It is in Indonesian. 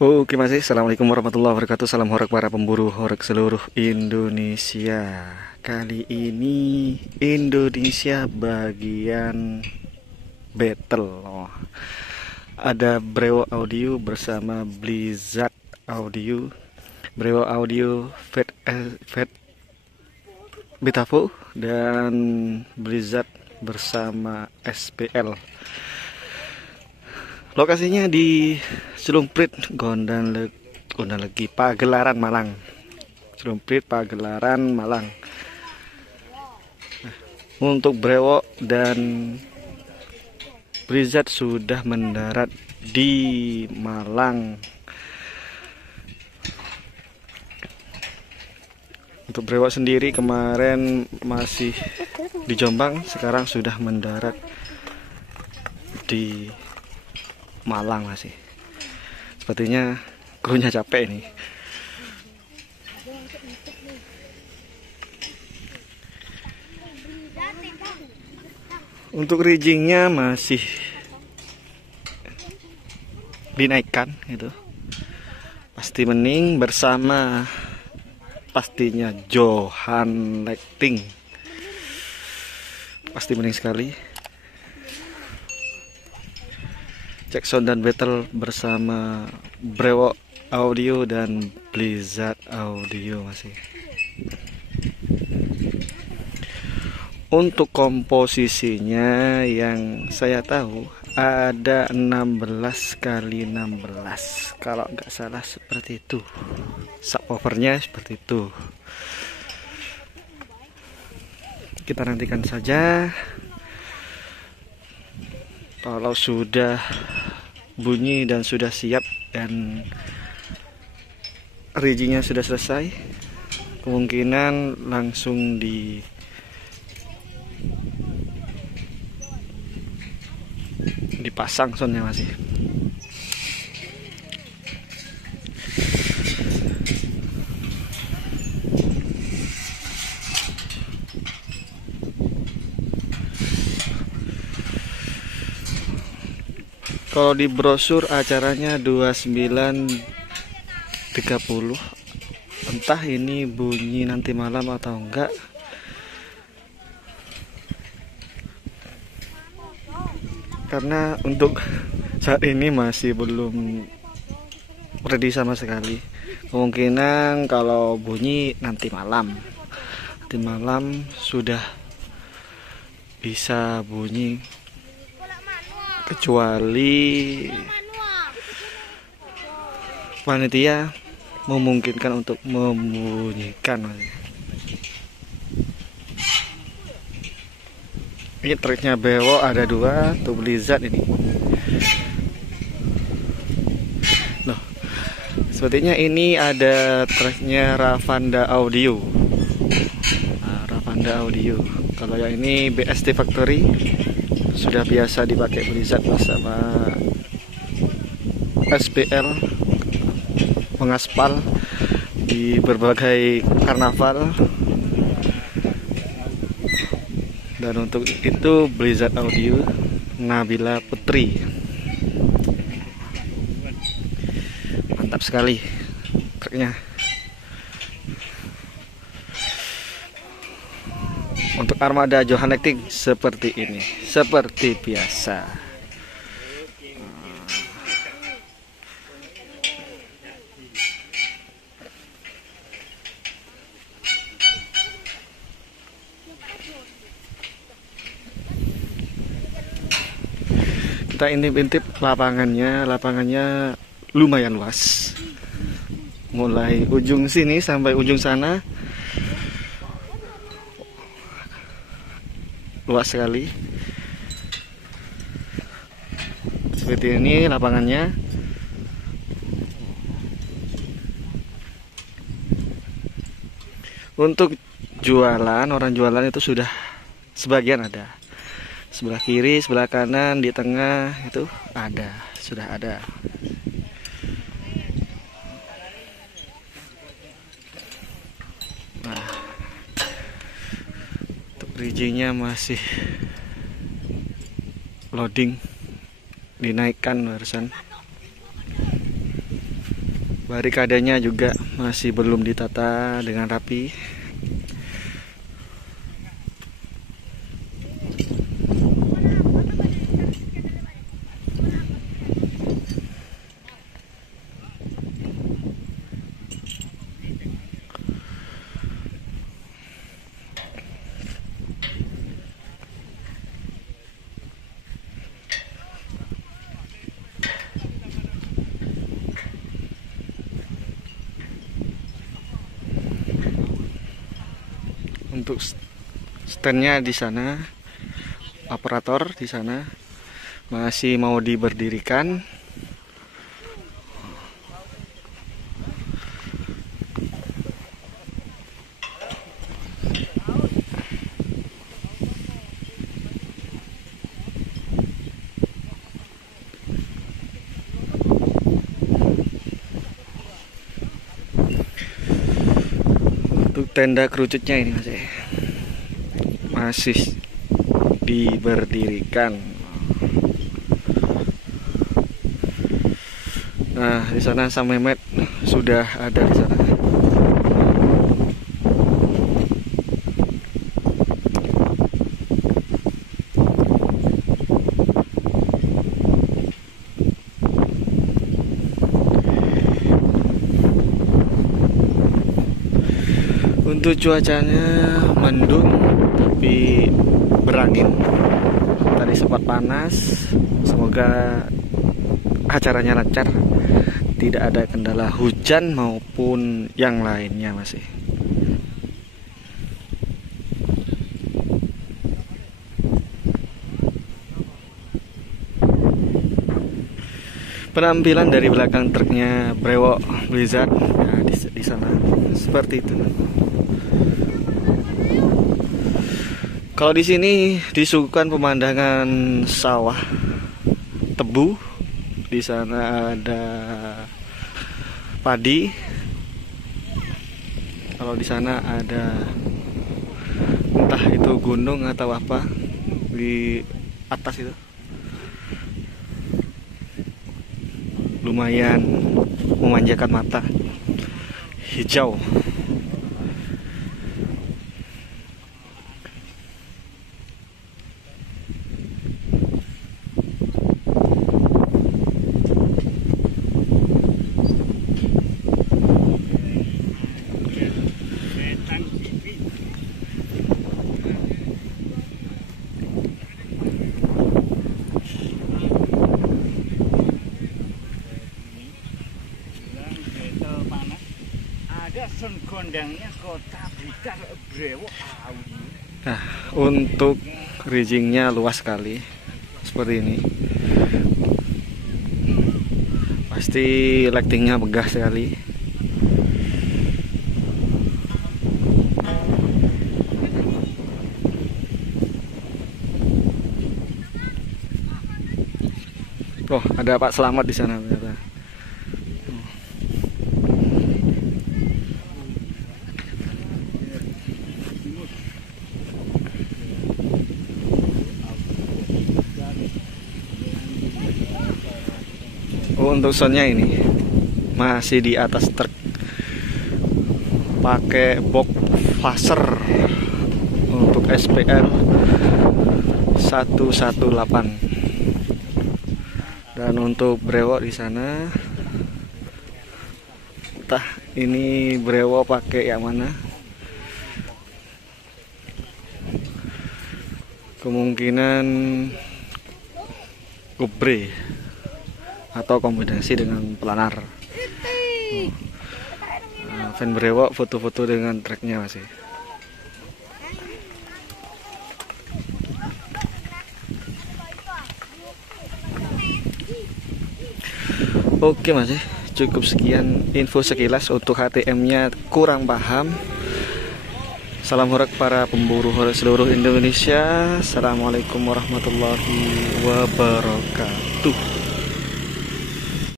Oke masih, Assalamualaikum warahmatullahi wabarakatuh. Salam horeg para pemburu horeg seluruh Indonesia. Kali ini Indonesia bagian battle. Ada Brewo Audio bersama Blizzard Audio. Brewo Audio Fat Betavo dan Blizzard bersama SPL. Lokasinya di Slumprit, Gondang Legi, Pagelaran, Malang. Slumprit, Pagelaran, Malang. Untuk Brewo dan Blizzard sudah mendarat di Malang. Untuk Brewo sendiri kemarin masih di Jombang, sekarang sudah mendarat di Malang masih. Sepertinya krunya capek nih. Untuk riggingnya masih dinaikkan itu. Pasti Mening bersama pastinya Johan Lighting. Pasti Mening sekali. Cek sound dan battle bersama Brewo Audio dan Blizzard Audio masih. Untuk komposisinya yang saya tahu ada 16 kali 16 kalau nggak salah seperti itu. Subwoofernya seperti itu. Kita nantikan saja. Kalau sudah bunyi dan sudah siap dan riggingnya sudah selesai, kemungkinan langsung dipasang soundnya masih. Kalau di brosur acaranya 29.30. Entah ini bunyi nanti malam atau enggak. Karena untuk saat ini masih belum ready sama sekali. Kemungkinan kalau bunyi nanti malam. Nanti malam sudah bisa bunyi, kecuali panitia memungkinkan untuk membunyikan. Ini triknya Brewo ada dua, tuh Blizzard ini. Loh, sepertinya ini ada triknya Ravanda Audio. Nah, Ravanda Audio. Kalau yang ini BST Factory. Sudah biasa dipakai Blizzard bersama SPL mengaspal di berbagai karnaval. Dan untuk itu Blizzard Audio Nabila Putri. Mantap sekali triknya. Untuk armada Johan Lighting seperti ini, seperti biasa. Kita intip-intip lapangannya lumayan luas. Mulai ujung sini sampai ujung sana. Luas sekali. Seperti ini lapangannya. Untuk jualan, orang jualan itu sudah sebagian ada. Sebelah kiri, sebelah kanan, di tengah itu ada, sudah ada. Nah, riggingnya masih loading, dinaikkan barusan. Barikadenya juga masih belum ditata dengan rapi. Untuk standnya di sana, operator di sana masih mau diberdirikan. Untuk tenda kerucutnya ini masih diberdirikan. Nah, di sana Sang Mehmet sudah ada di sana. Untuk cuacanya mendung tapi berangin. Tadi sempat panas. Semoga acaranya lancar, tidak ada kendala hujan maupun yang lainnya masih. Penampilan dari belakang truknya Brewok Blizzard, nah, di sana seperti itu. Kalau di sini disuguhkan pemandangan sawah, tebu, di sana ada padi. Kalau di sana ada entah itu gunung atau apa di atas itu. Lumayan memanjakan mata, hijau. Ada gondangnya Kota Blitar Brewok. Nah, untuk riggingnya luas sekali seperti ini. Pasti lightingnya megah sekali. Oh, ada Pak Selamat di sana ternyata. Oh, untuk soundnya ini masih di atas truk, pakai box phaser untuk SPL 118. Dan untuk Brewok di sana, entah ini Brewok pakai yang mana. Kemungkinan Kubre atau kombinasi dengan planar. Fan Brewok foto-foto dengan treknya masih. Oke masih cukup sekian info sekilas. Untuk HTM-nya kurang paham. Salam horeg para pemburu horeg seluruh Indonesia. Assalamualaikum warahmatullahi wabarakatuh.